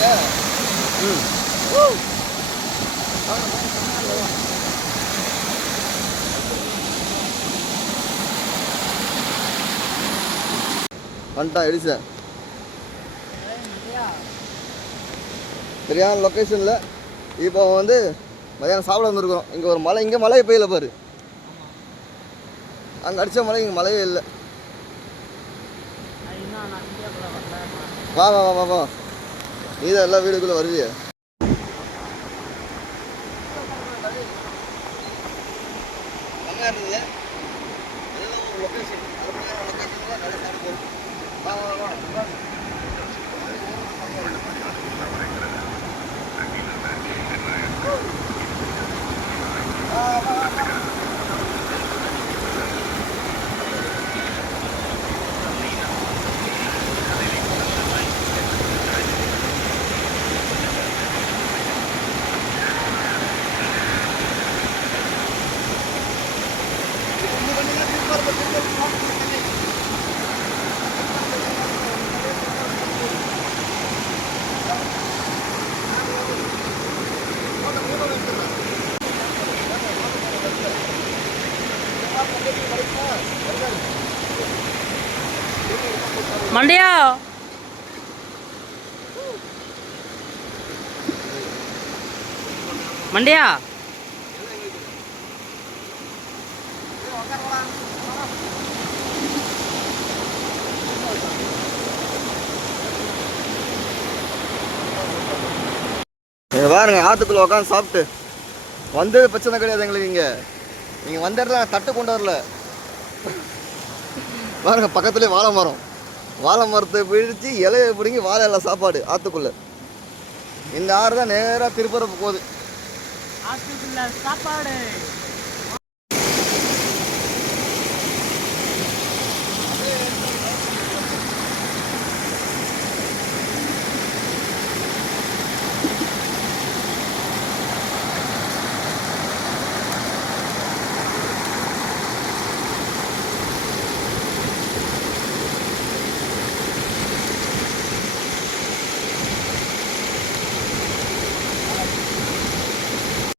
ம். வந்துட்டான் எடிசன் சரியான லொக்கேஷனில் இப்போ வந்து மதியானம் சாப்பிட வந்திருக்கோம். இங்கே ஒரு மலை இங்கே மழையே பெய்யல பாரு. அங்கே அடித்த மழை இங்கே மழையே இல்லை. வா வா வா வா வா. நீ தான் எல்லா வீடுக்குள்ளே வருவியே? மண்டையா? மண்டையா? பாருங்க ஆத்துக்குள்ள உட்காந்து சாப்பிட்டு. வந்தது பிரச்சனை கிடையாது எங்களுக்கு இங்க. நீங்க வந்த இடத்துல தட்டு கொண்டு வரல. பாருங்க பக்கத்துலேயே வாழை மரம். வாழை மரத்தை பிடிச்சி இலையை பிடிங்கி வாழை இலை சாப்பாடு ஆற்றுக்குள்ளே இந்த ஆறு தான் நேராக திருப்பரப்பு போகுது. சாப்பாடு.